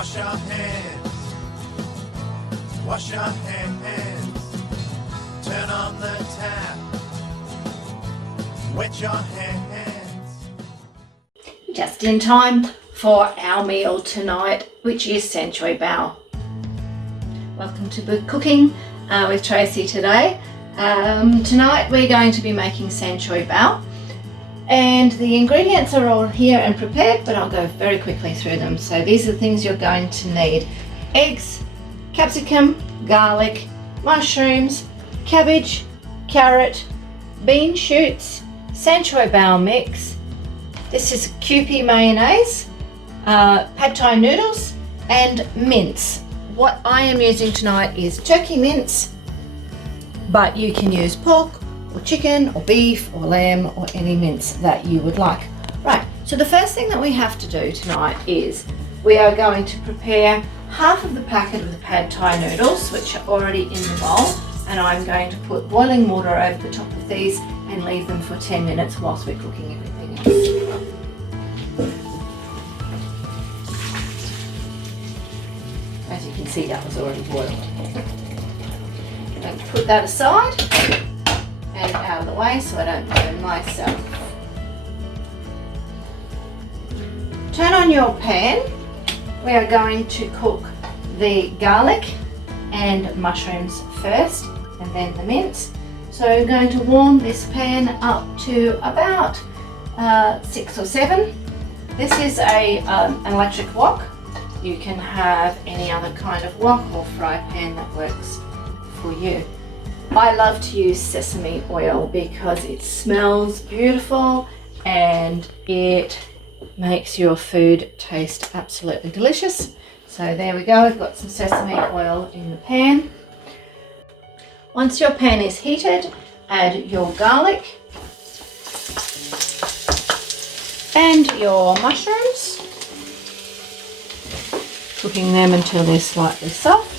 Wash your hands. Wash your hands. Turn on the tap. Wet your hands. Just in time for our meal tonight, which is Choy Bao. Welcome to Book Cooking with Tracee today. Tonight we're going to be making Choy Bao, and the ingredients are all here and prepared, but I'll go very quickly through them. So these are the things you're going to need: eggs, capsicum, garlic, mushrooms, cabbage, carrot, bean shoots, Choy Bao mix. This is Kewpie mayonnaise, pad thai noodles, and mince. What I am using tonight is turkey mince, but you can use pork or chicken or beef or lamb or any mince that you would like. Right, so the first thing that we have to do tonight is we are going to prepare half of the packet of the pad thai noodles, which are already in the bowl, and I'm going to put boiling water over the top of these and leave them for 10 minutes whilst we're cooking everything else. As you can see, that was already boiled. I'm going to put that aside and out of the way so I don't burn myself. Turn on your pan. We are going to cook the garlic and mushrooms first, and then the mince. So I'm going to warm this pan up to about 6 or 7. This is an electric wok. You can have any other kind of wok or fry pan that works for you. I love to use sesame oil because it smells beautiful and it makes your food taste absolutely delicious. So there we go, I've got some sesame oil in the pan. Once your pan is heated, add your garlic and your mushrooms, cooking them until they're slightly soft.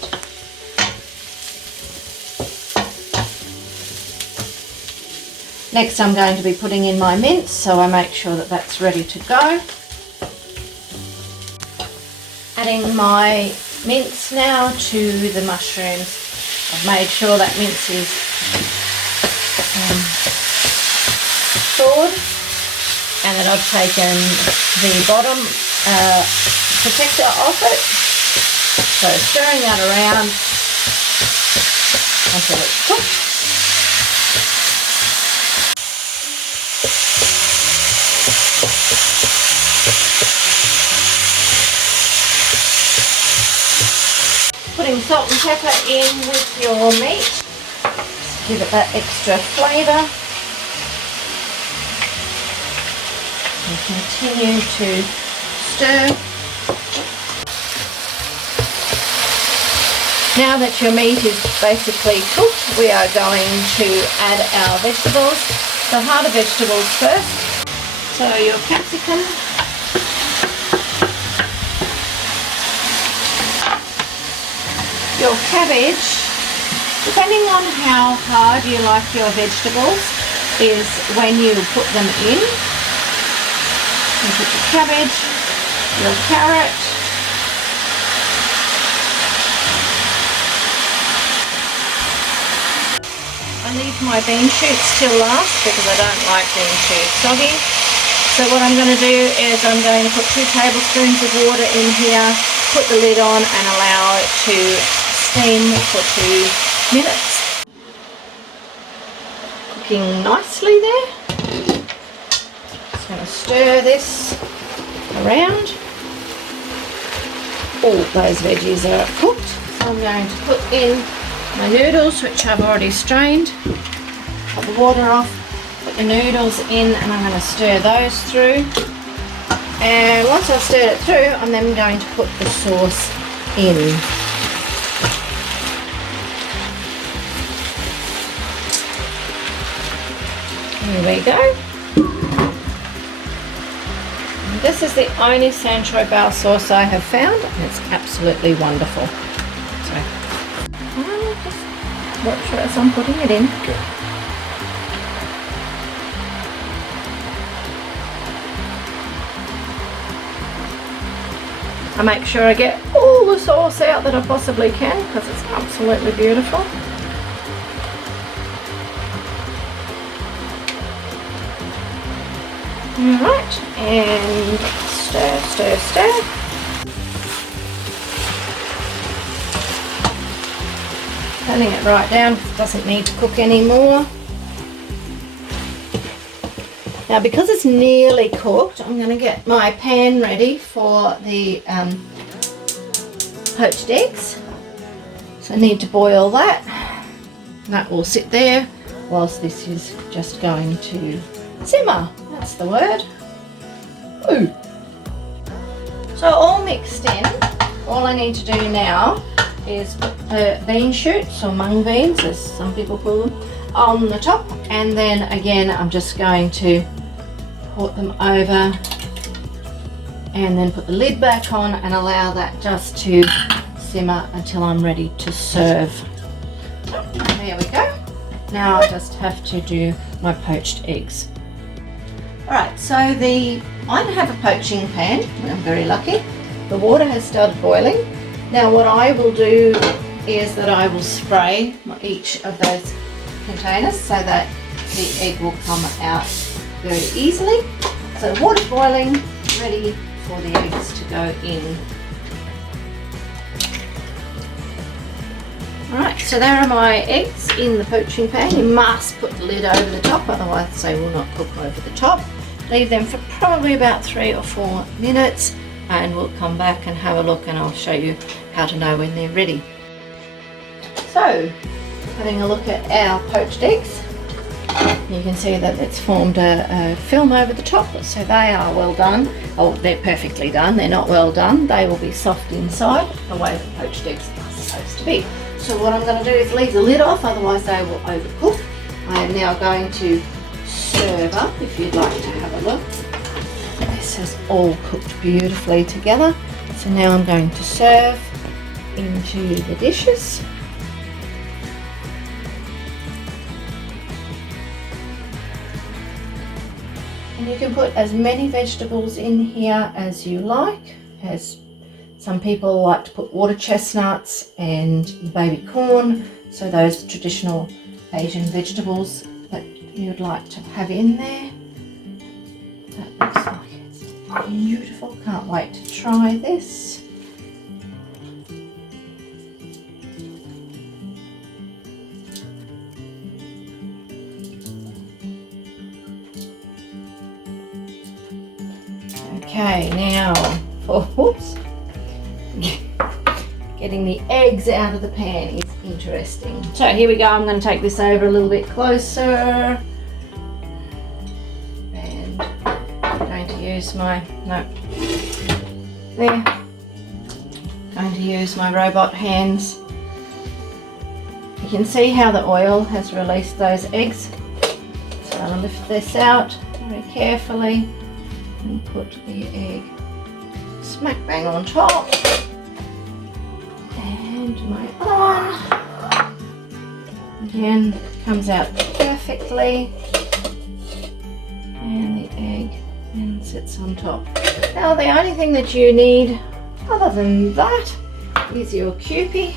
Next I'm going to be putting in my mince, so I make sure that that's ready to go. Adding my mince now to the mushrooms. I've made sure that mince is thawed, and then I've taken the bottom protector off it. So stirring that around until it's cooked. Putting salt and pepper in with your meat, just give it that extra flavour. And continue to stir. Now that your meat is basically cooked, we are going to add our vegetables. The harder vegetables first. So your capsicum, your cabbage, depending on how hard you like your vegetables, is when you put them in. You put your cabbage, your carrot, I leave my bean shoots till last because I don't like bean shoots soggy. So what I'm going to do is I'm going to put 2 tablespoons of water in here, put the lid on and allow it to steam for 2 minutes. Cooking nicely there. Just going to stir this around. All those veggies are cooked. So I'm going to put in my noodles, which I've already strained. Put the water off, put the noodles in, and I'm going to stir those through. And once I've stirred it through, I'm then going to put the sauce in. Here we go. And this is the only Choy Bao sauce I have found, and it's absolutely wonderful. So, just watch as I'm putting it in. Okay. I make sure I get all the sauce out that I possibly can because it's absolutely beautiful. Alright, and stir, stir, stir. Turning it right down because it doesn't need to cook anymore. Now because it's nearly cooked, I'm going to get my pan ready for the poached eggs. So I need to boil that. That will sit there whilst this is just going to simmer. That's the word. Ooh. So all mixed in, all I need to do now is put the bean shoots, or mung beans as some people call them, on the top, and then again I'm just going to put them over and then put the lid back on and allow that just to simmer until I'm ready to serve. There we go. Now I just have to do my poached eggs. Alright, so I have a poaching pan. I'm very lucky. The water has started boiling. Now what I will do is that I will spray each of those containers so that the egg will come out very easily. So water's boiling, ready for the eggs to go in. Alright, so there are my eggs in the poaching pan. You must put the lid over the top, otherwise they will not cook over the top. Leave them for probably about 3 or 4 minutes and we'll come back and have a look and I'll show you how to know when they're ready. So, having a look at our poached eggs, you can see that it's formed a film over the top, so they are well done. Oh, they're perfectly done. They're not well done. They will be soft inside, the way that poached eggs are supposed to be. So what I'm going to do is leave the lid off, otherwise they will overcook. I am now going to serve up, if you'd like to have a look. This has all cooked beautifully together. So now I'm going to serve into the dishes. And you can put as many vegetables in here as you like. As some people like to put water chestnuts and baby corn, so those traditional Asian vegetables that you'd like to have in there. That looks like it's beautiful. Can't wait to try this. Okay, now for getting the eggs out of the pan is interesting. So here we go. I'm going to take this over a little bit closer. And I'm going to use my, going to use my robot hands. You can see how the oil has released those eggs. So I'll lift this out very carefully and put the egg smack bang on top. And my other one again comes out perfectly, and the egg then sits on top. Now the only thing that you need other than that is your Kewpie,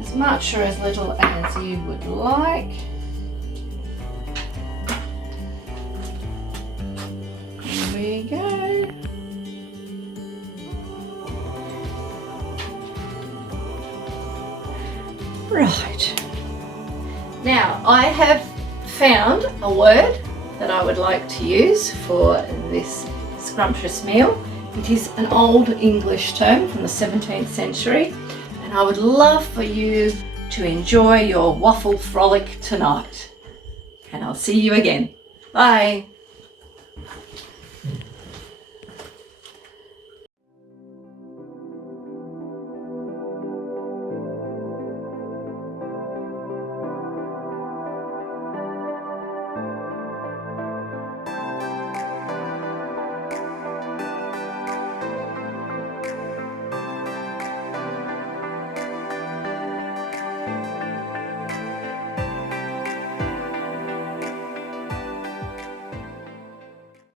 as much or as little as you would like. There we go. Right, now I have found a word that I would like to use for this scrumptious meal. It is an old English term from the 17th century, and I would love for you to enjoy your waffle frolic tonight. And I'll see you again. Bye.